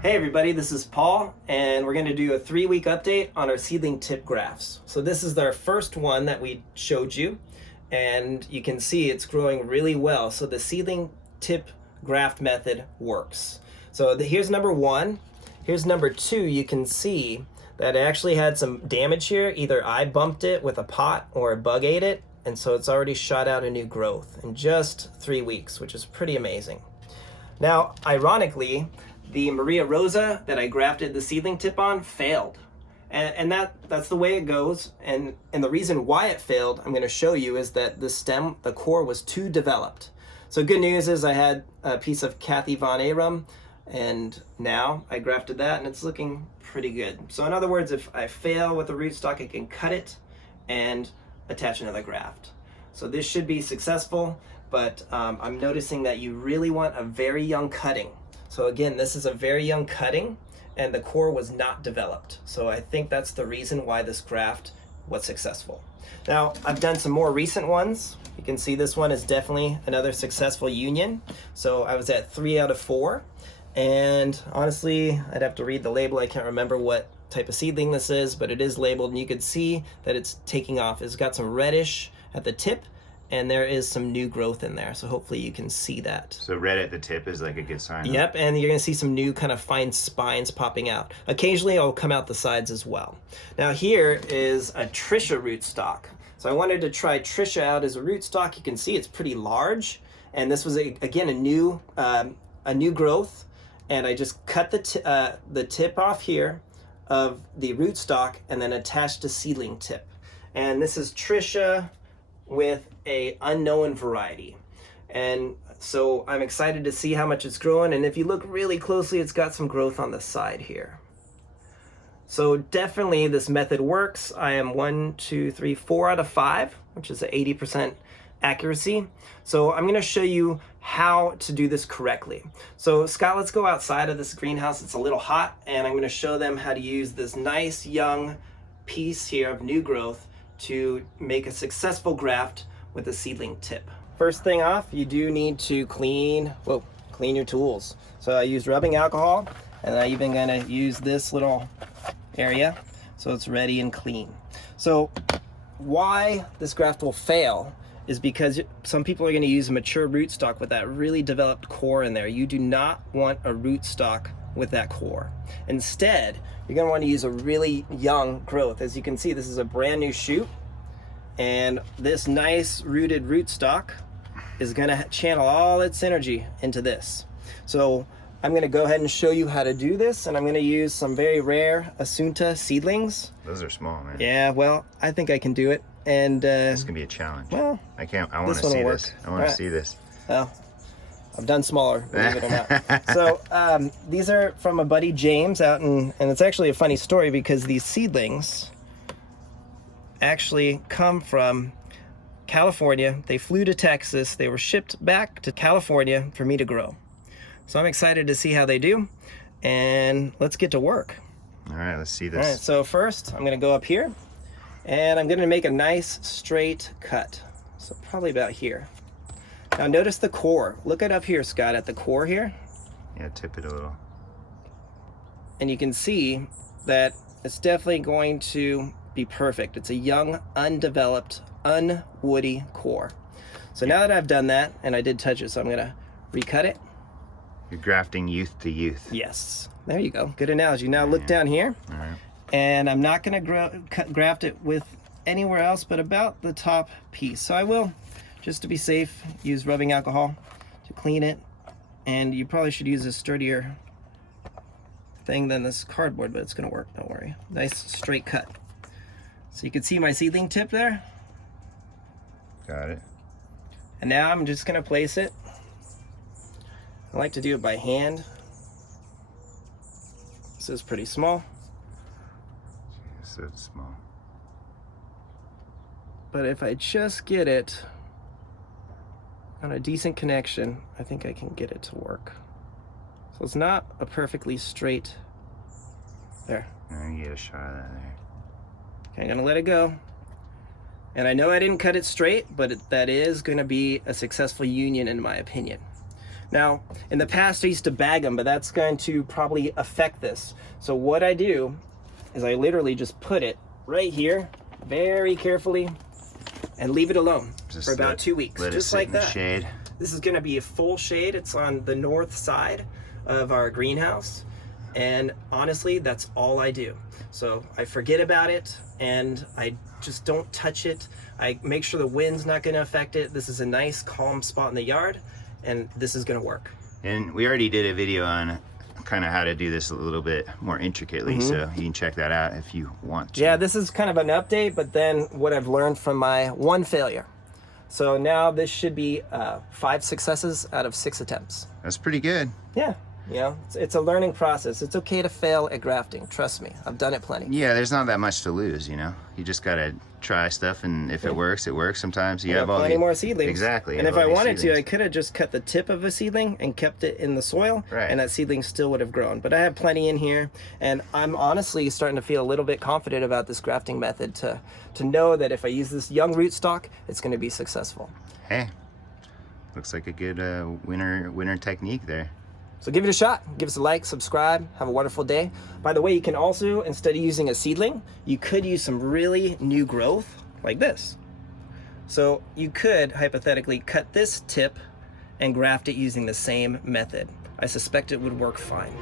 Hey everybody, this is Paul, and we're going to do a 3-week update on our seedling tip grafts. So this is our first one that we showed you, and you can see it's growing really well. So the seedling tip graft method works. So here's number 1. Here's number 2. You can see that it actually had some damage here. Either I bumped it with a pot or a bug ate it, and so it's already shot out a new growth in just 3 weeks, which is pretty amazing. Now, ironically, the Maria Rosa that I grafted the seedling tip on failed. And that's the way it goes. And the reason why it failed, I'm going to show you, is that the core was too developed. So good news is I had a piece of Kathy Von Arum, and now I grafted that and it's looking pretty good. So in other words, if I fail with the rootstock, I can cut it and attach another graft. So this should be successful, but I'm noticing that you really want a very young cutting. So again, this is a very young cutting and the core was not developed. So I think that's the reason why this graft was successful. Now, I've done some more recent ones. You can see this one is definitely another successful union. So I was at 3 out of 4. And honestly, I'd have to read the label. I can't remember what type of seedling this is, but it is labeled and you can see that it's taking off. It's got some reddish at the tip, and there is some new growth in there, so hopefully you can see that. So red at the tip is like a good sign. Yep, and you're gonna see some new kind of fine spines popping out. Occasionally it'll come out the sides as well. Now here is a Trisha rootstock. So I wanted to try Trisha out as a rootstock. You can see it's pretty large, and this was again a new growth, and I just cut the tip off here of the rootstock and then attached a seedling tip. And this is Trisha with a unknown variety, and so I'm excited to see how much it's growing. And if you look really closely, it's got some growth on the side here. So definitely this method works. I am 4 out of 5, which is an 80% accuracy. So I'm going to show you how to do this correctly. So Scott, let's go outside of this greenhouse. It's a little hot, and I'm going to show them how to use this nice young piece here of new growth to make a successful graft with a seedling tip. First thing off, you do need to clean your tools. So I used rubbing alcohol, and I'm even gonna use this little area so it's ready and clean. So why this graft will fail is because some people are gonna use a mature rootstock with that really developed core in there. You do not want a rootstock with that core. Instead, you're going to want to use a really young growth. As you can see, this is a brand new shoot, and this nice rooted rootstock is going to channel all its energy into this. So I'm going to go ahead and show you how to do this, and I'm going to use some very rare ASUNTA seedlings. Those are small, man. Yeah, well, I think I can do it. And this can be a challenge. Well, I want to see this. I want to see this. Well, I've done smaller, believe it or not. So these are from a buddy James out and it's actually a funny story because these seedlings actually come from California. They flew to Texas. They were shipped back to California for me to grow. So I'm excited to see how they do, and let's get to work. All right, let's see this. All right, so first I'm gonna go up here and I'm gonna make a nice straight cut. So probably about here. Now notice the core. Look at up here, Scott, at the core here. Yeah, tip it a little. And you can see that it's definitely going to be perfect. It's a young, undeveloped, unwoody core. So now that I've done that, and I did touch it, so I'm gonna recut it. You're grafting youth to youth. Yes, there you go. Good analogy. Now look down here. All right. And I'm not gonna graft it with anywhere else but about the top piece. So I will, just to be safe, use rubbing alcohol to clean it. And you probably should use a sturdier thing than this cardboard, but it's gonna work, don't worry. Nice straight cut. So you can see my seedling tip there. Got it. And now I'm just gonna place it. I like to do it by hand. This is pretty small. So it's small. But if I just get it on a decent connection, I think I can get it to work. So it's not a perfectly straight, there. Now you get a shot of that there. Okay, I'm gonna let it go. And I know I didn't cut it straight, but that is gonna be a successful union in my opinion. Now, in the past I used to bag them, but that's going to probably affect this. So what I do is I literally just put it right here, very carefully, and leave it alone for about 2 weeks, just like that. Shade. This is gonna be a full shade. It's on the north side of our greenhouse. And honestly, that's all I do. So I forget about it and I just don't touch it. I make sure the wind's not gonna affect it. This is a nice calm spot in the yard and this is gonna work. And we already did a video on kind of how to do this a little bit more intricately, so you can check that out if you want to. Yeah, this is kind of an update, but then what I've learned from my one failure. So now this should be 5 successes out of 6 attempts. That's pretty good. Yeah, you know, it's a learning process. It's okay to fail at grafting, trust me. I've done it plenty. Yeah, there's not that much to lose, you know. You just gotta try stuff, and if it works, it works. Sometimes you have all plenty more seedlings. Exactly. And if I wanted to, I could have just cut the tip of a seedling and kept it in the soil, and that seedling still would have grown. But I have plenty in here, and I'm honestly starting to feel a little bit confident about this grafting method to know that if I use this young rootstock, it's going to be successful. Hey, looks like a good winner technique there. So give it a shot. Give us a like, subscribe, have a wonderful day. By the way, you can also, instead of using a seedling, you could use some really new growth like this. So you could hypothetically cut this tip and graft it using the same method. I suspect it would work fine.